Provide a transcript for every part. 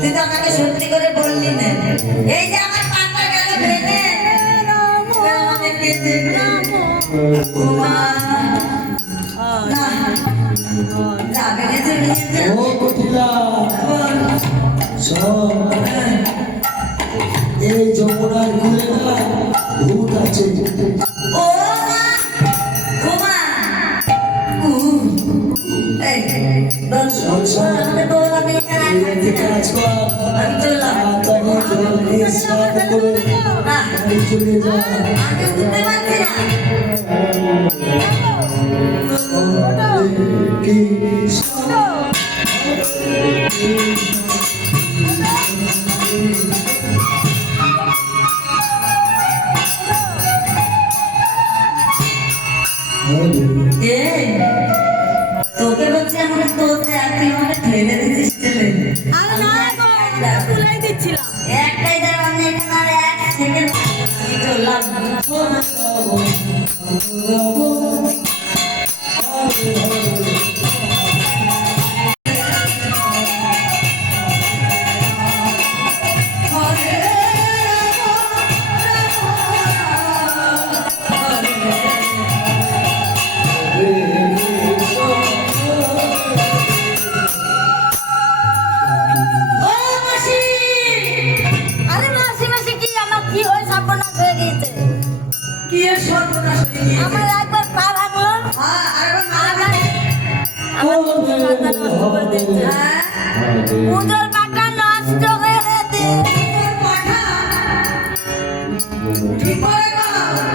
তুই তো আমাকে সত্যি করে বললি না। এই যে আমার পাটা গেল ভেঙে এই যমুনার কুলে না ভূত আছে। ও মা আমি চললাম। চলে যা আমি উঠতে পারছি না। কি তোকে বলছি আমাকে তোতে তুই আমাকে ঠেলে দিচ্ছিস ঠেলে। একটাই দেখ আমি এখানে আর এক সেকেন্ড আমি চললাম। আমার একবার পা ভাঙলো, পুজোর পাটা নষ্ট করে দে।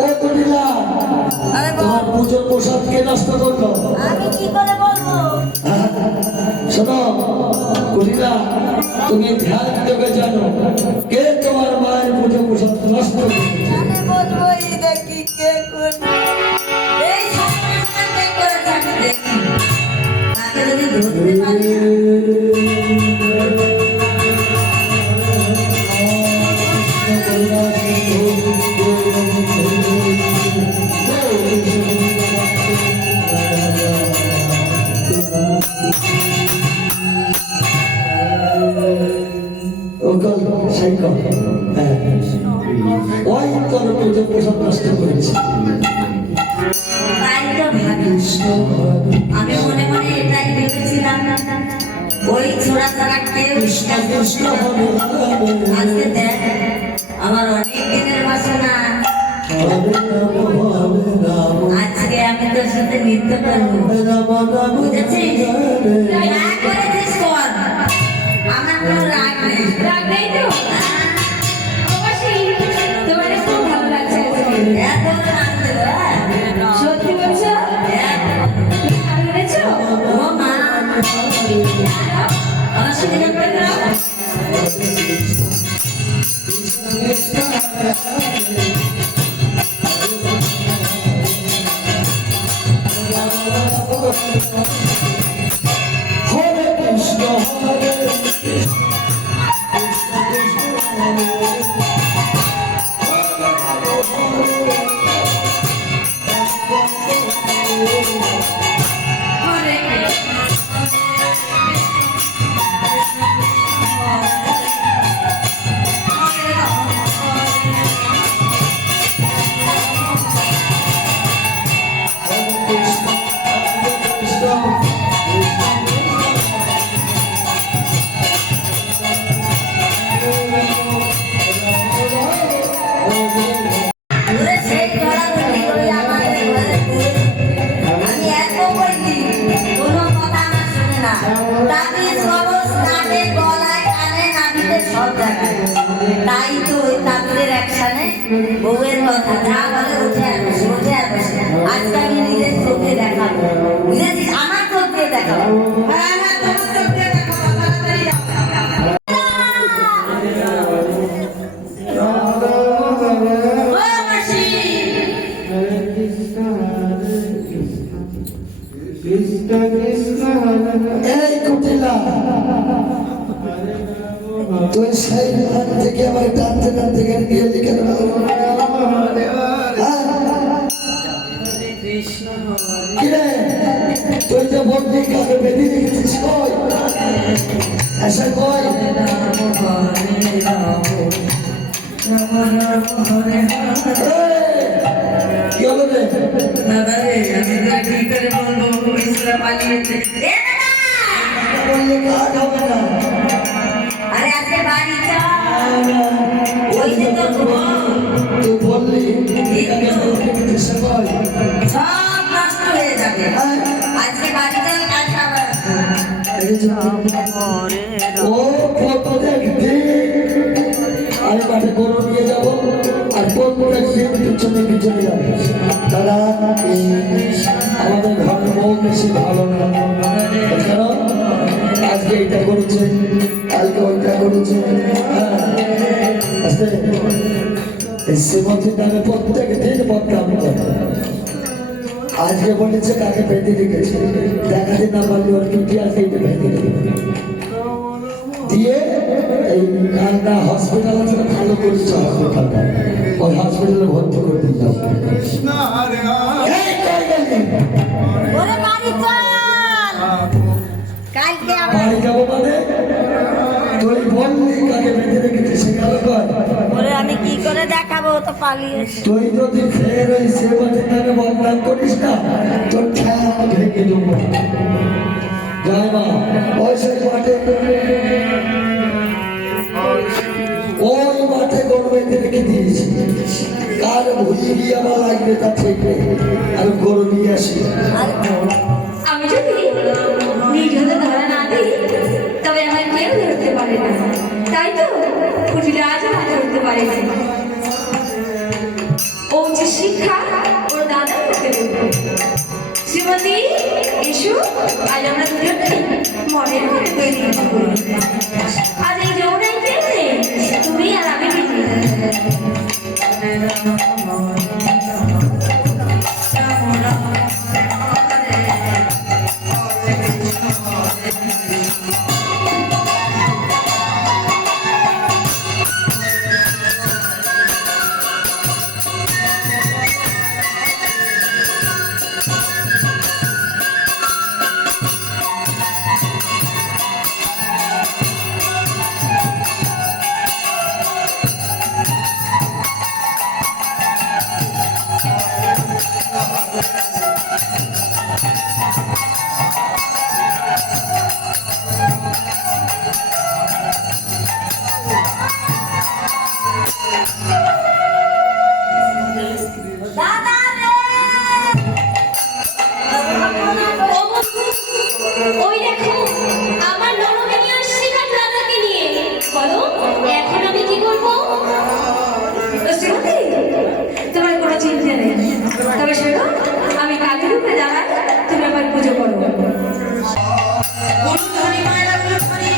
ও কুটিলা তোমার পুজোর প্রসাদ কে নষ্ট করলো? আমি কি করে বলবো? শোনো কুটিলা, তুমি ধ্যান দেবে জানো কে তোমার মায়ের পুজো প্রসাদ নষ্ট করলো? আমি বলবো এই দেখি কে করবে। এই সবসময় কে করেছে আমি দেখি। তাকে যদি ধরতে পারি না। ওই তোর পুজো প্রসাদ নষ্ট করেছে। তাই তো ভাবি, আমি মনে মনে এটাই ভেবেছিলাম ওই ছোড়া ছাড়া কেউ বিশ্বাস করছিল না। আজকে দেখ আমার অনেক দিনের বাসনা, আজকে আমি তোর সাথে নৃত্য করবো, বুঝেছিস? রাগ করেছিস কর, আমার কোনো রাগ নেই। রাগ নেই তো? অবশ্যই তোমাকে খুব ভালো লাগছে আজকে। এত রাগ দেবো, সত্যি বলছো? তুমি ভালো লেগেছো? ও মা আমার সাথে করে দাও। হরে কৃষ্ণ হরে ওরে সেই ধরাধরি করে আমাদের ঘরে আমি এত বলি, কোনো কথা আমার শুনে না। তাবিজ কবজ নাকে গলায় কানে নাভিতে সব জায়গায়। তাই তো ওই তাবিজের অ্যাকশনে বউয়ের কথা যা বলে উঠে আসে উঠে আসে। আজকে আমি নিজের চোখে দেখাবো, বুঝেছিস? আমার চোখ দিয়ে দেখাবো। হ্যাঁ হ্যাঁ, তোমার চোখ দিয়ে দেখাবো, তাড়াতাড়ি যাও। ও মাসি, এই কুটিলা, তুই সেই হাত থেকে আমার টানতে টানতে গিয়ে লিখে কিরে তুই যে বন্দি কাকে বেঁধে রেখেছিস? ऐसा कोई কি হলো রে? বললে কাজ হবে না। আরে আজকে বাড়ি চল ওই যে তোর বোন তুই বললি এখানে বলতে সময় সব নষ্ট হয়ে যাবে আজকে বাড়ি চল কাল খাবার ও ফটো দেখবি আমি মাঠে গরু নিয়ে যাবো আর ফটো দেখবি পিছনে পিছনে যাবে দাদা আমাদের ঘরের বউ বেশি ভালো না কারণ আজকে এটা করেছে কালকে ওইটা করেছে আস্তে শ্রীমতীর নামে প্রত্যেক দিন বদনাম করে আজকে বলেছে কাকে বেঁধে রেখেছে দেখাতে না পারলে ওর পিঠে আর কেটে বেঁধে দিয়ে এই কান্না হসপিটাল আছে না, ভালো করেছে হসপিটালটা ওই হসপিটালে ভর্তি করে দিয়ে যাবো ওরে বাড়ি চল কালকে আবার বাড়ি যাবো মানে তুই বললি কাকে বেঁধে রেখেছে সে গেল কয় ওরে আমি কি করে দেখাবো ও তো পালিয়েছে তুই যদি ফের ওই শ্রীমতীর নামে বদনাম করিস না তোর ঠ্যাং ভেঙে দেবো জয় মা ওই সেই মাঠে ওই মাঠে গরু বেঁধে রেখে দিয়েছি কার ভুলি গিয়ে আমার লাগবে তা ঠিক নেই আমি গরু নিয়ে আসি আমি যদি নিজ হাতে ধরা না দিই তবে আমার কেউ ধরতে পারে না তাই তো কুটিরা আজও মাথা উঠতে পারে না ও যে শিক্ষা ওর দাদা ওকে দেব শ্রীমতী এসো আজ আমরা দুজনে মনের ঘরে তৈরি হবো আজ এই যমুনায় কে নেই তুমি আর আমি দাদা রে ওই দেখো আমার ননদকে নিয়ে আসছে কাল দাদাকে নিয়ে বলো এখন আমি কি করবো শ্রীমতী তোমার কোনো চিন্তা নেই তবে শোনো আমি কাজের রূপে দাঁড়াই তুমি আমার পুজো করো গরু ধরি মায়েরা গরু ধরি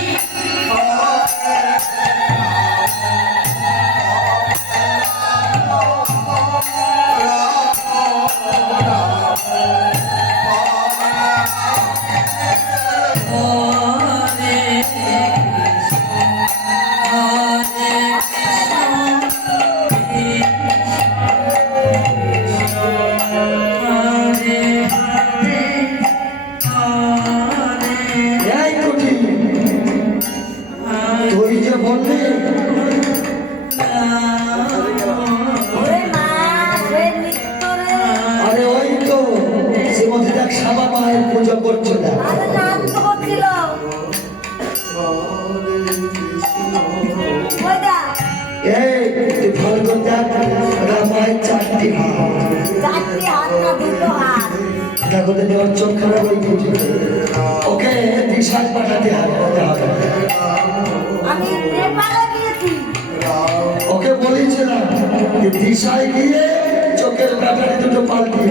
এই কুটি তুই যে বললি ওরে মা সে মৃত্যু রে আরে ওই তো শ্রীমতী দেখ সাবা মায়ের পুজো করছে না আরে নাম তো করছিল ওই দা এই তুই ভালো করে দেখ মায়ের চারটি হাত চারটি হাত না দুটো হাত দেখো তো দেওয়ার চোখ খারাপ হয়ে গেছে ওকে দিশায় পাঠাতে হবে আমি নেপালে গিয়েছি ওকে বলেছিলাম যে দিশায় গিয়ে চোখের ব্যাপারে দুটো পাল্টি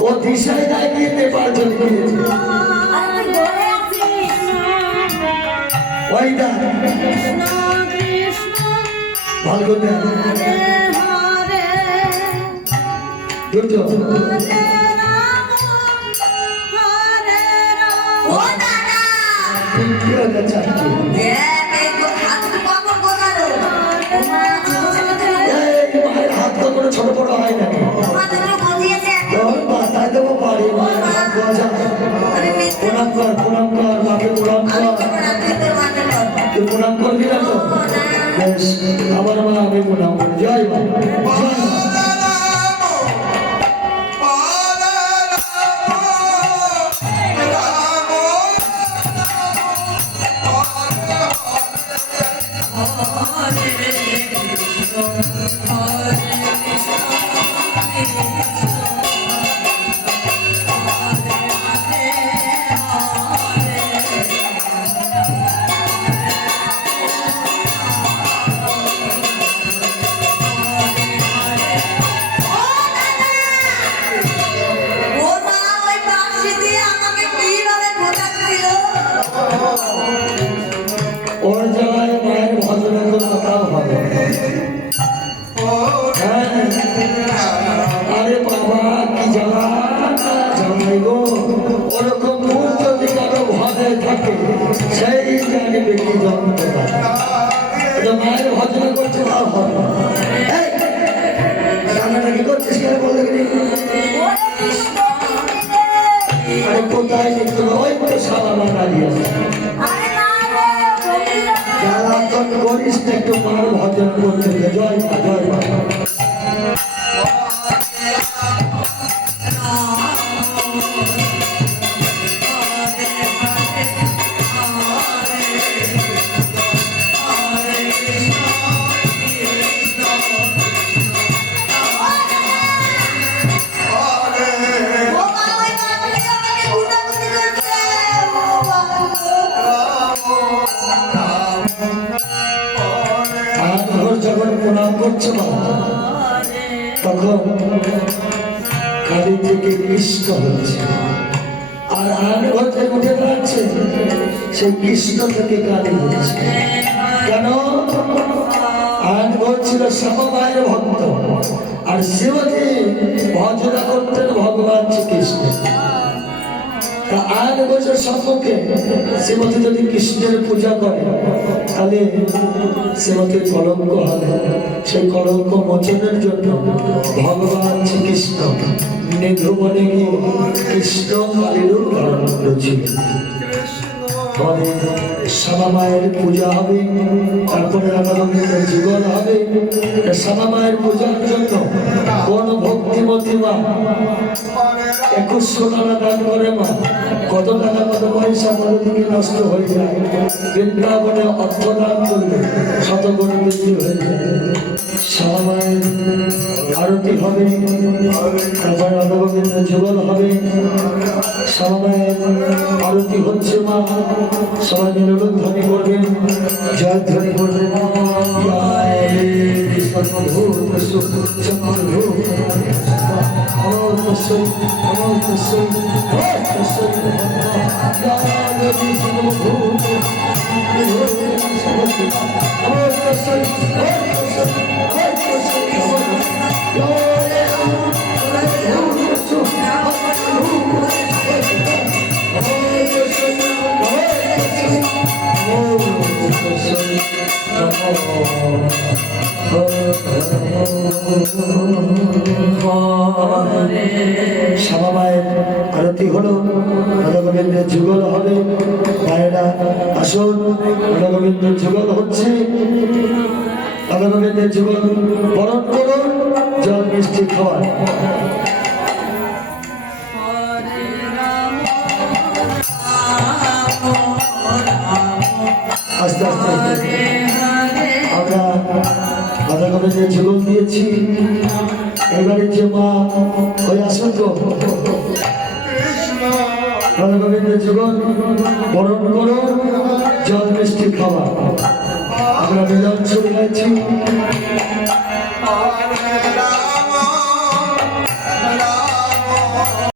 ও দিশায় না গিয়ে নেপাল চলে গিয়েছে আরে তুই ঘরে আছিস ওই দেখ কৃষ্ণ কৃষ্ণ ভালো করে দেখ হরে হরে দুটো হরে রাম হরে রাম ও দাদা কি হলো চারটি দেখ এই হাত কখন গোনালো এই মায়ের হাত তো কোনো ছোট বড় হয় না তোমাদের বলিয়েছে মাথায় দেবো পারি মায়ের হাত গজা আরে মিথ্যে প্রণাম কর মাকে প্রণাম আমি কর। প্রণাম দিতে মাকে করবো। তুই প্রণাম করবি না তো? বেশ, আমার মা আমি প্রণাম করি। জয় মা, জয় মা। ও মা, ওই বাঁশি দিয়ে আমাকে কিভাবে ঘোরাচ্ছিল? ওর জায়গায় মায়ের ভজনা করে কথাও হবে। হ্যাঁ। আরে বাবা কি জ্বালা জামাই গো, ওরকম মূল যদি কারো ঘরে থাকে সেই জানি ব্যক্তি জন্ম পায়। এটা মায়ের ভজনা করছে তাও হবে। এই, রান্নাটা কি করছিস কেন বলে গেলি? ওরে কৃষ্ণ কৃষ্ণে। আরে কোথায় দেখতে ওই তো সারা বাঙালি আছে। আরে না রে, রবীন্দ্র না। জ্বালাতন করিস না, একটু মার ভজন করতে দে। জয় মা, জয় মা। ও মা, ওই বাঁশি দিয়ে আমাকে ঘোরাচ্ছি করছে। ও বাবা গো। আর ঘর যখন প্রণাম করছে মা, তখন কালী থেকে কৃষ্ণ হচ্ছে। আর আন ঘর থেকে উঠে দাঁড়াচ্ছে, সেই কৃষ্ণ থেকে কালী হচ্ছে। কেন? আন ঘর ছিল সমবায়ের ভক্ত, আর শিবজি ভজনা করতেন ভগবান শ্রীকৃষ্ণ। তা আন বছর সম্মুখে শ্রীমতী যদি কৃষ্ণের পূজা করে, তাহলে শ্রীমতীর কলঙ্ক হবে। সেই কলঙ্ক মোচনের জন্য ভগবান শ্রীকৃষ্ণ নিধুবনে গিয়ে কৃষ্ণ কালীরূপ ধারণ করেছিলেন। আমাদের শ্যামা মায়ের পূজা হবে, তারপরে রাধারবীন্দ্র জীবন হবে। শ্যামা মায়ের পূজার জন্য কোন ভক্তিমতী মা 2100 টাকা দান করে মা, কত টাকা কত পয়সা কত দিকে নষ্ট হয়ে যায়। বৃন্দাবনে অর্থ দান করলে শতগুণ বৃদ্ধি হয়ে যায়। শ্যামা মায়ের আরতি হবে, তারপরে রাধারবীন্দ্র জীবন হবে। শ্যামা মায়ের আরতি হচ্ছে মা, সবাই মিলে ধ্বনি করবেন, জয় ধ্বনি করবেন। শ্যামা মায়ের আরতি হলো, রাধাগোবিন্দের যুগল হবে। মায়েরা আসুন, রাধাগোবিন্দের যুগল হচ্ছে। রাধাগোবিন্দের যুগল বরণ করুন, জল মিষ্টি খাওয়ান। আস্তে আস্তে আমরা রাধাগোবিন্দের যুগল দিয়েছি। এবারে যে মা ওই আসুন গো, রাধাগোবিন্দের যুগল বরণ করুন, জল মিষ্টি খাওয়া। আমরা মিলন শুরু হয়েছি।